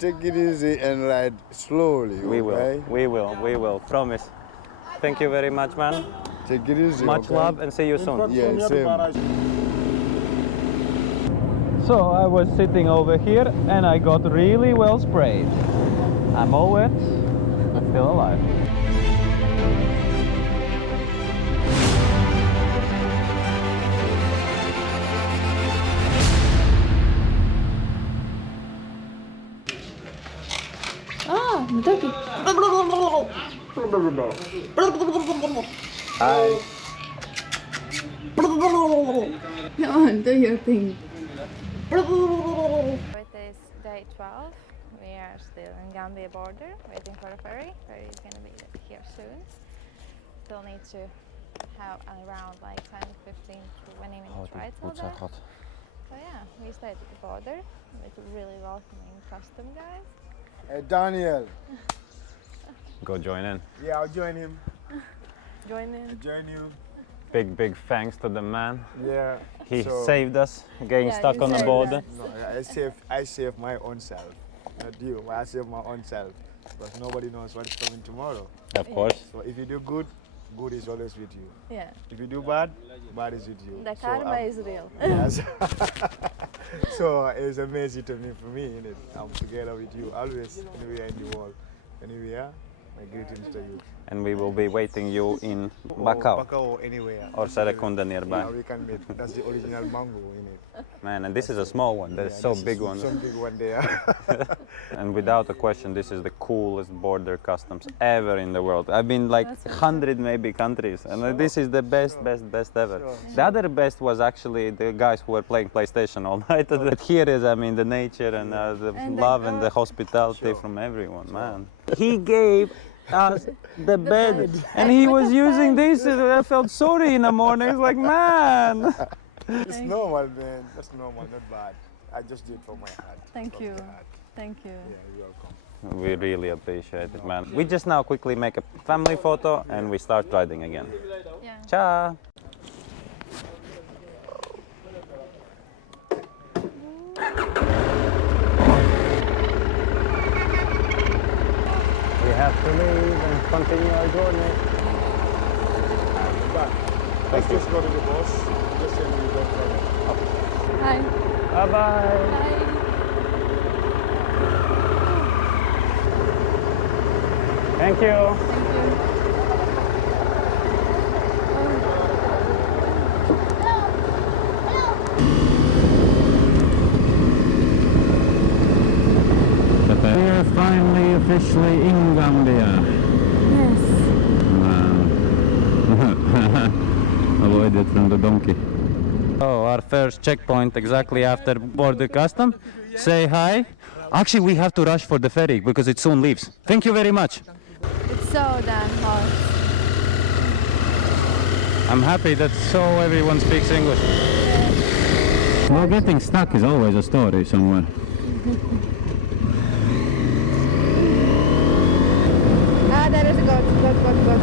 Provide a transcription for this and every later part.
take it easy and ride slowly. We will, okay? we will, promise. Thank you very much, man. Take it easy. Much okay? love and see you soon. Yeah, same. So I was sitting over here and I got really well sprayed. I'm all wet, but still alive. Ah, Kentucky. Hi. Come on, do your thing. It is day 12. We are still in Gambia Border, waiting for a ferry. Ferry is going to be here soon. Still need to have around like 10, 15, 20 minutes ride till there. So yeah, we stayed at the border with really welcoming custom guys. Hey, Daniel. Go join in. Yeah, I'll join him. Join in. I'll join you. Big thanks to the man. Yeah. He so- saved us getting Yeah, stuck you on the saved border. us. No, I save my own self, not you. I save my own self because nobody knows what's coming tomorrow. Of course. So if you do good, good is always with you. Yeah, If you do bad, bad is with you. the So, karma is real. Yes. So it's amazing to me, for me, innit? I'm together with you always, anywhere in the world. Anywhere, my greetings to you. And we will be waiting you in Bacau Bacau, anywhere. or Serekunda nearby. Yeah, we can meet. That's the original mango, innit? Man, and this is a small one. There's so this is big ones. Some big one there. And without a question, this is the coolest border customs ever in the world. I've been like 100 maybe countries, and this is the best ever. Sure. The other best was actually the guys who were playing PlayStation all night. But here is, I mean, the nature and the And the love and the hospitality from everyone, man. He gave us the bed, and he was using this, and I felt sorry in the morning. It's like, man. It's normal, man. That's normal, not bad. I just did it for my heart. Thank from you. the heart. Thank you. Yeah, you're welcome. We really appreciate it, man. We just now quickly make a family photo and we start riding again. Yeah. Ciao! We have to leave and continue our journey. But let's just go to the boss. Just say we go from it. Hi. Bye-bye! Hi. Thank you! Thank you. We're finally officially in Gambia. Yes. Avoided from the donkey. Oh, our first checkpoint exactly after border custom. Say hi. Actually, we have to rush for the ferry because it soon leaves. Thank you very much. It's so damn hot. I'm happy that so everyone speaks English. Well, getting stuck is always a story somewhere. Ah, there is a goat. Goat.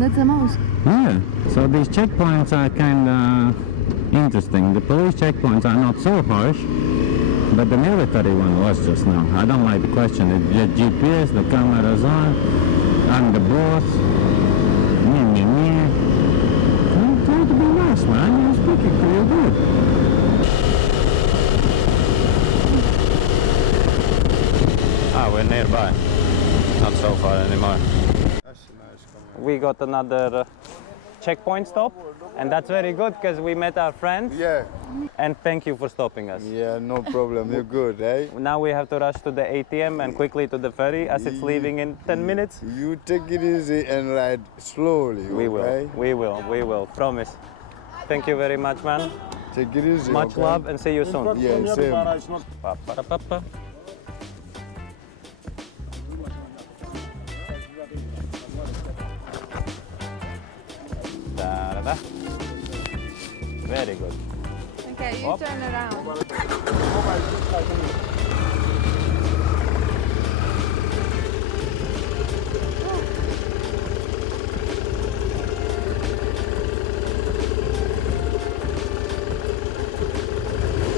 That's a mouse. Yeah, so these checkpoints are kind of interesting. The police checkpoints are not so harsh, but the military one was just now. I don't like the question. The GPS, the cameras on, and the boss. Try to be nice, man. You're speaking to you good. Ah, we're nearby. Not so far anymore. We got another checkpoint stop, and that's very good because we met our friends. Yeah. And thank you for stopping us. Yeah, no problem. You're good, eh? Now we have to rush to the ATM and quickly to the ferry as it's leaving in 10 minutes. You take it easy and ride slowly, We will, okay? we will, promise. Thank you very much, man. Take it easy, Much okay? love and see you soon. Yeah, same. Pa, pa, pa, pa. Da, da, da. Very good. Okay, you Up. turn around.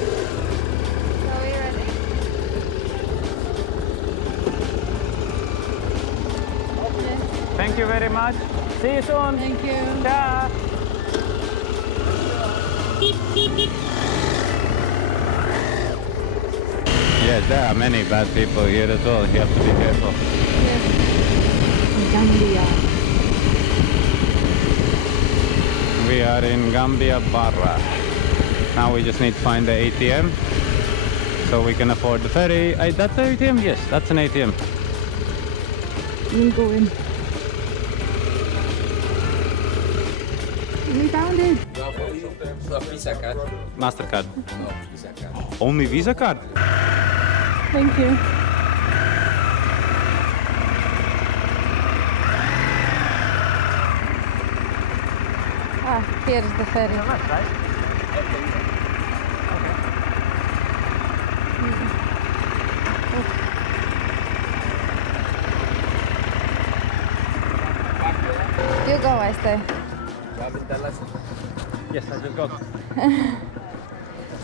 So we Thank you very much. See you soon. Thank you. Ciao. Yes, there are many bad people here as well. You have to be careful. Gambia. We are in Gambia Border. Now we just need to find the ATM so we can afford the ferry. That's an ATM? Yes, that's an ATM. We'll go in. We found it. Visa card? MasterCard. No, Visa card. Only Visa card? Thank you. Ah, here's the ferry. You go, I stay. Yes, I just got.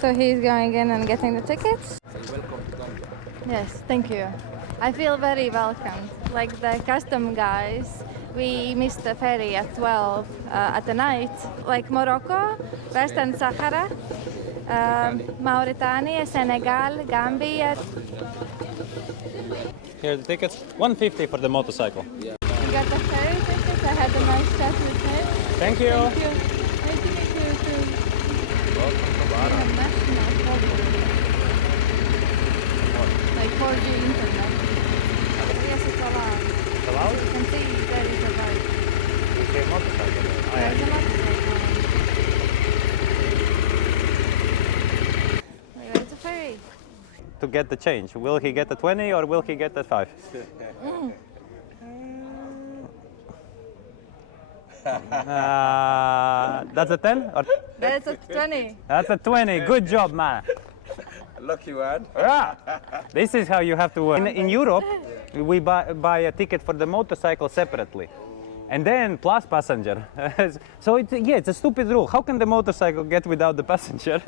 So he's going in and getting the tickets? Welcome to Gambia. Yes, thank you. I feel very welcomed. Like the custom guys, we missed the ferry at 12 at the night. Like Morocco, Western Sahara, Mauritania, Senegal, Gambia. Here are the tickets. 150 for the motorcycle. We got the ferry tickets. I had a nice chat with him. Thank you. Thank you. Nice to meet you too. International coverage. Like 4G internet. Yes, it's allowed. Allowed? You can see there is a bike. Okay, motorcycle. There's a motorcycle. Where is the ferry? To get the change, will he get the 20 or will he get the 5? That's a 10? Or That's a 20. that's a 20. Good job, man. Lucky one. Yeah. This is how you have to work. In Europe, we buy a ticket for the motorcycle separately. And then plus passenger. So it's a stupid rule. How can the motorcycle get without the passenger?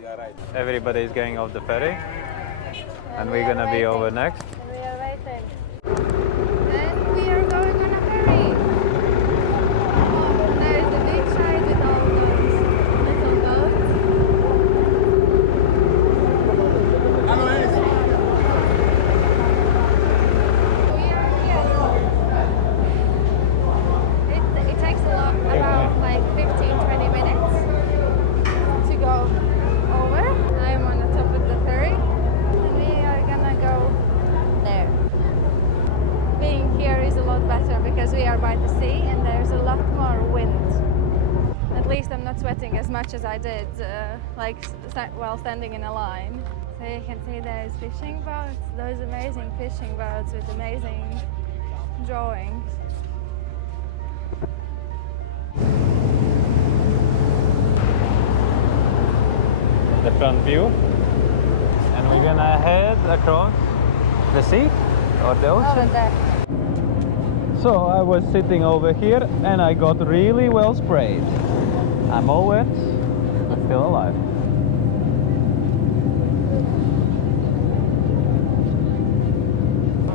You're right. Everybody is going off the ferry. And we're gonna be over next. We are waiting. Then we are going on a ferry. Oh, there is the beach side with all those little boats. We are here. It takes around like 15-20 minutes to go over. I'm on the top of the ferry. We are gonna go there. Being here is a lot better because we are by the sea and there's a lot more wind. At least I'm not sweating as much as I did while standing in a line. So you can see there's fishing boats, those amazing fishing boats with amazing drawings. The front view. And we're gonna head across the sea or the ocean. Over there. So I was sitting over here and I got really well sprayed. I'm all wet, but still alive.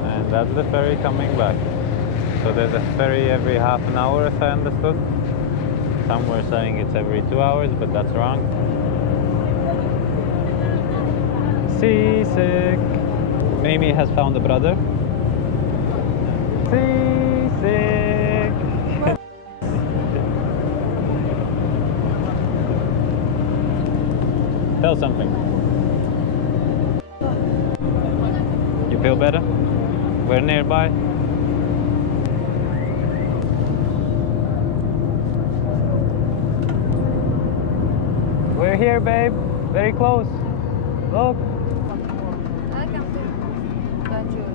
And that's the ferry coming back. So there's a ferry every half an hour, if I understood. Some were saying it's every 2 hours, but that's wrong. Seasick. Mamie has found a brother. Seasick. Tell something. You feel better? We're nearby. We're here, babe. Very close. Look. Welcome to Banjul.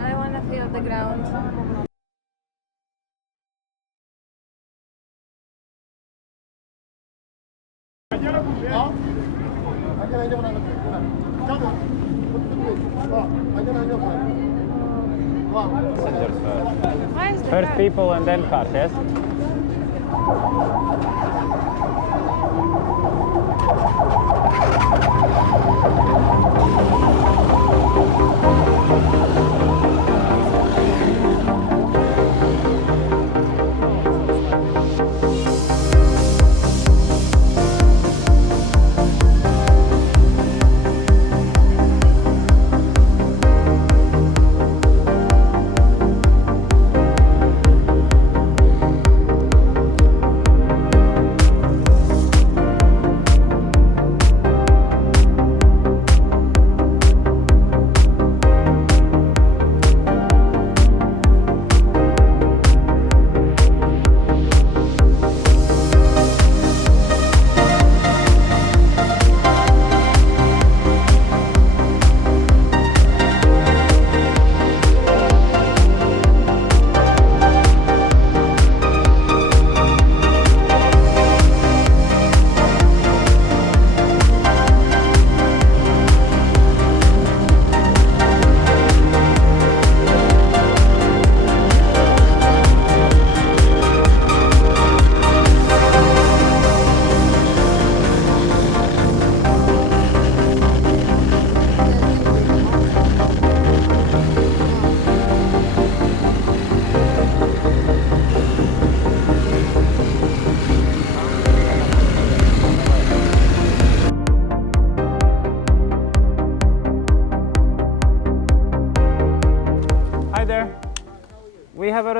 I want to feel the ground. Passengers first. Why is the First car? people and then cars, yes?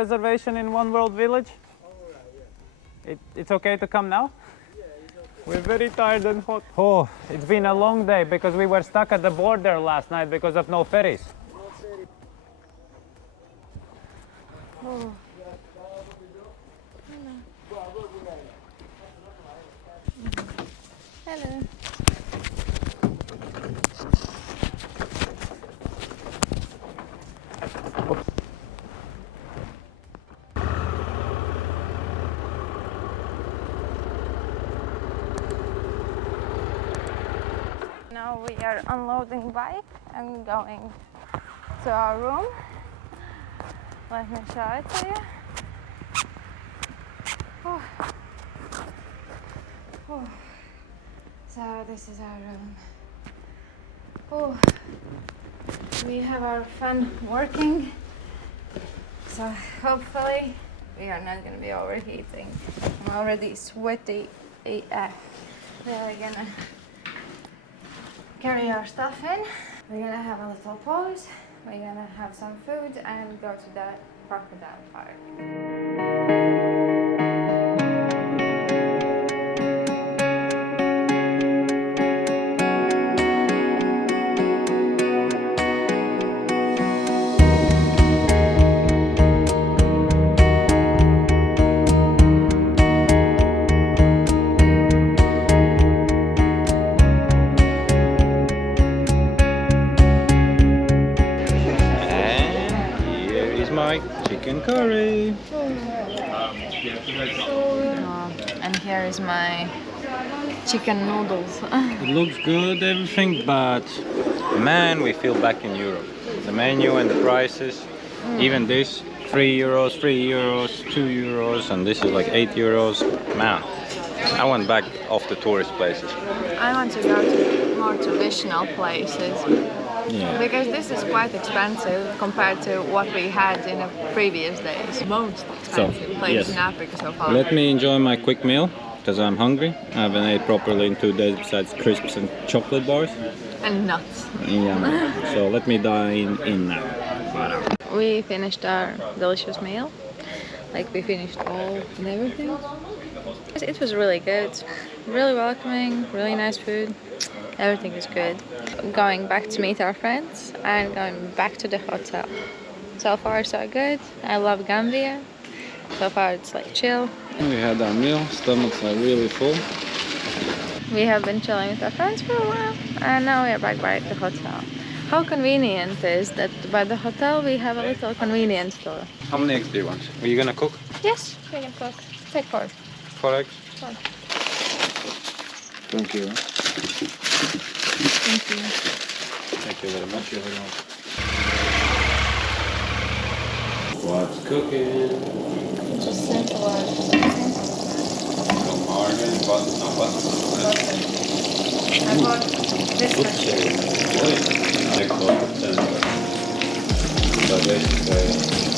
reservation in One World Village. It's okay to come now? We're very tired and hot. Oh, it's been a long day because we were stuck at the border last night because of no ferries. Oh. Hello. Now we are unloading bike and going to our room. Let me show it to you. Oh. Oh. So this is our room. Oh. We have our fan working. So hopefully we are not going to be overheating. I'm already sweaty AF. We're gonna carry our stuff in. We're gonna have a little pause. We're gonna have some food and go to the Crocodile Park. My chicken curry. And here is my chicken noodles. It looks good, everything, but man, we feel back in Europe. The menu and the prices, even this, 3 euros, 3 euros, 2 euros, and this is like 8 euros. Man, I want back off the tourist places. I want to go to more traditional places. Yeah. Because this is quite expensive compared to what we had in the previous days. Most expensive place in Africa so far. Let me enjoy my quick meal, because I'm hungry. I haven't ate properly in 2 days besides crisps and chocolate bars. And nuts. Yeah, so let me dine in now. We finished our delicious meal. Like we finished all and everything. It was really good. Really welcoming, really nice food. Everything is good. Going back to meet our friends and going back to the hotel. So far so good. I love Gambia. So far it's like chill. We had our meal, stomachs are really full. We have been chilling with our friends for a while and now we are back by the hotel. How convenient is that by the hotel we have a little convenience store. How many eggs do you want? Are you gonna cook? Yes, we can cook. Take 4. 4 eggs? 4. Thank you. Thank you. Thank you very much. What's cooking? Just simple as Some margarine, butter, no butter. I bought this one. Excellent. So basically